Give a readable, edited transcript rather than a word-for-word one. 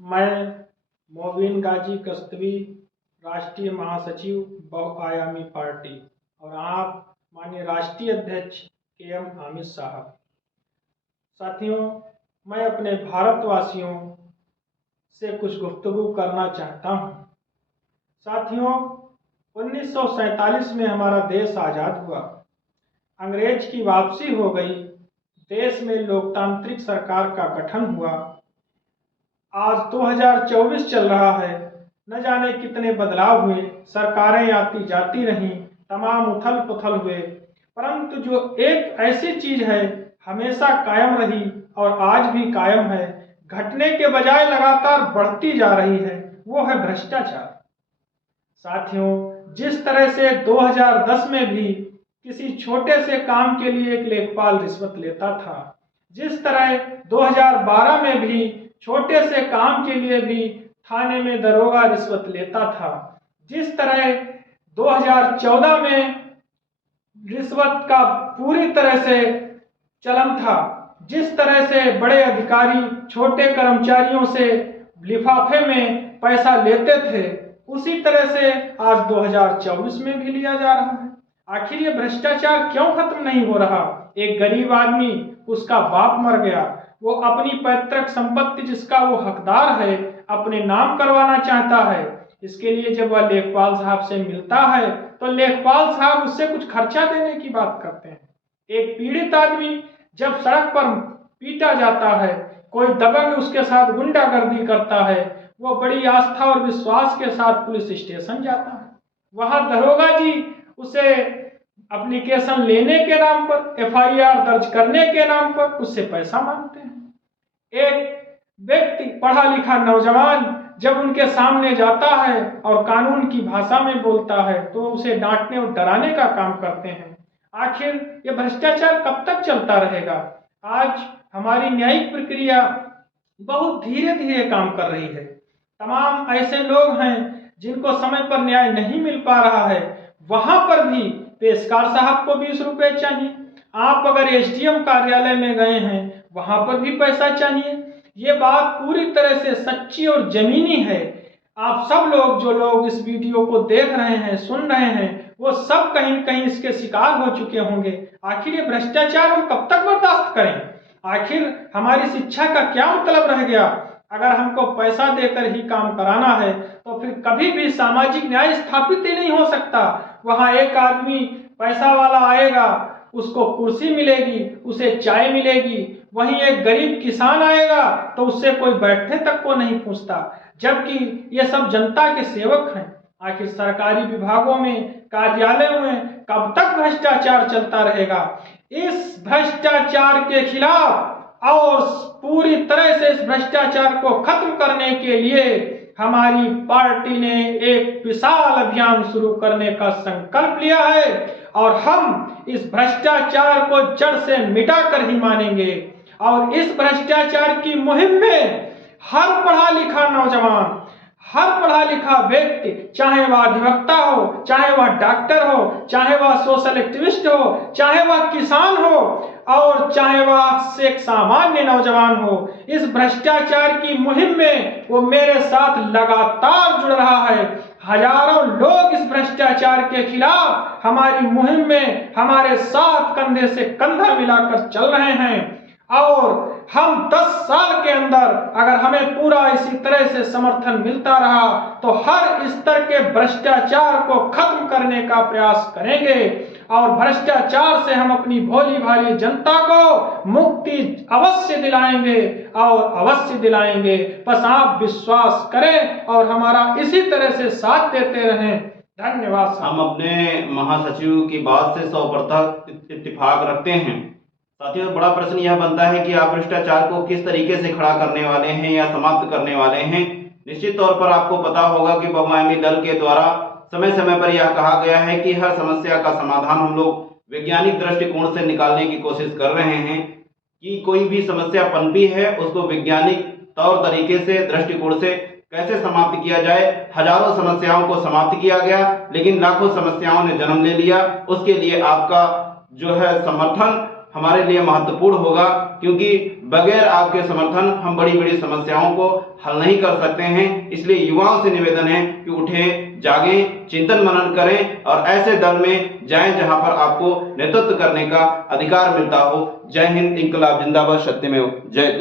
मैं मोबिन गाजी कस्तबी, राष्ट्रीय महासचिव बहुआयामी पार्टी, और आप माननीय राष्ट्रीय अध्यक्ष के.एम. हामिद साहब। साथियों, मैं अपने भारतवासियों से कुछ गुफ्तगू करना चाहता हूँ। साथियों, 1947 में हमारा देश आज़ाद हुआ, अंग्रेज की वापसी हो गई, देश में लोकतांत्रिक सरकार का गठन हुआ। आज 2024 चल रहा है, न जाने कितने बदलाव हुए, सरकारें आती जाती रहीं, तमाम उथल पुथल हुए, परंतु जो एक ऐसी चीज है हमेशा कायम रही और आज भी कायम है, घटने के बजाय लगातार बढ़ती जा रही है, वो है भ्रष्टाचार। साथियों, जिस तरह से 2010 में भी किसी छोटे से काम के लिए एक लेखपाल रिश्वत लेता था, जिस तरह 2012 में भी छोटे से काम के लिए भी थाने में दरोगा रिश्वत लेता था, जिस तरह 2014 में रिश्वत का पूरी तरह से चलन था, जिस तरह से बड़े अधिकारी छोटे कर्मचारियों से लिफाफे में पैसा लेते थे, उसी तरह से आज 2024 में भी लिया जा रहा है। आखिर ये भ्रष्टाचार क्यों खत्म नहीं हो रहा? एक गरीब आदमी, उसका बाप मर गया, वो अपनी पैतृक संपत्ति जिसका वो हकदार है अपने नाम करवाना चाहता है। इसके लिए जब वह लेखपाल साहब से मिलता है तो लेखपाल साहब उससे कुछ खर्चा देने की बात करते हैं। एक पीड़ित आदमी जब सड़क पर पीटा जाता है, कोई दबंग उसके साथ गुंडागर्दी करता है, वो बड़ी आस्था और विश्वास के साथ पुलिस स्टेशन जाता है। वहां दरोगा जी उसे एप्लीकेशन लेने के नाम पर, एफआईआर दर्ज करने के नाम पर उससे पैसा मांगते हैं। एक व्यक्ति, पढ़ा लिखा नौजवान, जब उनके सामने जाता है और कानून की भाषा में बोलता है तो उसे डांटने और डराने का काम करते हैं। आखिर ये भ्रष्टाचार कब तक चलता रहेगा? आज हमारी न्यायिक प्रक्रिया बहुत धीरे धीरे काम कर रही है। तमाम ऐसे लोग हैं जिनको समय पर न्याय नहीं मिल पा रहा है, वहां पर भी पेशकार साहब को 20 रुपए चाहिए। आप अगर एसडीएम कार्यालय में गए हैं, वहां पर भी पैसा चाहिए। ये बात पूरी तरह से सच्ची और जमीनी है। आप सब लोग, जो लोग इस वीडियो को देख रहे हैं, सुन रहे हैं, वो सब कहीं न कहीं इसके शिकार हो चुके होंगे। आखिर ये भ्रष्टाचार हम कब तक बर्दाश्त करें? आखिर हमारी शिक्षा का क्या मतलब रह गया? अगर हमको पैसा देकर ही काम कराना है तो फिर कभी भी सामाजिक न्याय स्थापित ही नहीं हो सकता। वहां एक आदमी पैसा वाला आएगा, उसको कुर्सी मिलेगी, उसे चाय मिलेगी, वहीं एक गरीब किसान आएगा तो उससे कोई बैठने तक को नहीं पूछता, जबकि ये सब जनता के सेवक हैं। आखिर सरकारी विभागों में, कार्यालयों में कब तक भ्रष्टाचार चलता रहेगा? इस भ्रष्टाचार के खिलाफ और पूरी तरह से इस भ्रष्टाचार को खत्म करने के लिए हमारी पार्टी ने एक विशाल अभियान शुरू करने का संकल्प लिया है और हम इस भ्रष्टाचार को जड़ से मिटाकर ही मानेंगे। और इस भ्रष्टाचार की मुहिम में हर पढ़ा लिखा नौजवान, हर पढ़ा लिखा व्यक्ति, चाहे वह अधिवक्ता हो, चाहे वह डॉक्टर हो, चाहे वह सोशल एक्टिविस्ट हो, चाहे वह किसान हो और चाहे वह एक सामान्य नौजवान हो, इस भ्रष्टाचार की मुहिम में वो मेरे साथ लगातार जुड़ रहा है। हजारों लोग इस भ्रष्टाचार के खिलाफ हमारी मुहिम में हमारे साथ कंधे से कंधा मिलाकर चल रहे हैं और हम 10 साल के अंदर अगर हमें पूरा इसी तरह से समर्थन मिलता रहा तो हर स्तर के भ्रष्टाचार को खत्म करने का प्रयास करेंगे और भ्रष्टाचार से हम अपनी भोली भाली जनता को मुक्ति अवश्य दिलाएंगे और अवश्य दिलाएंगे। बस आप विश्वास करें और हमारा इसी तरह से साथ देते रहें। धन्यवाद। हम अपने महासचिव की बात से 100% इत्तेफाक रखते हैं। साथियों, बड़ा प्रश्न यह बनता है कि आप भ्रष्टाचार को किस तरीके से खड़ा करने वाले हैं या समाप्त करने वाले हैं। निश्चित तौर पर आपको पता होगा कि बहुआयामी दल के द्वारा समय समय पर यह कहा गया है कि हर समस्या का समाधान हम लोग वैज्ञानिक दृष्टिकोण से निकालने की कोशिश कर रहे हैं कि कोई भी समस्या पनपी है उसको वैज्ञानिक तौर तरीके से, दृष्टिकोण से कैसे समाप्त किया जाए। हजारों समस्याओं को समाप्त किया गया, लेकिन लाखों समस्याओं ने जन्म ले लिया। उसके लिए आपका जो है समर्थन हमारे लिए महत्वपूर्ण होगा, क्योंकि बगैर आपके समर्थन हम बड़ी बड़ी समस्याओं को हल नहीं कर सकते हैं। इसलिए युवाओं से निवेदन है कि उठें, जागें, चिंतन मनन करें और ऐसे दल में जाएं जहां पर आपको नेतृत्व करने का अधिकार मिलता हो। जय हिंद, इंकलाब जिंदाबाद, सत्यमेव जयते।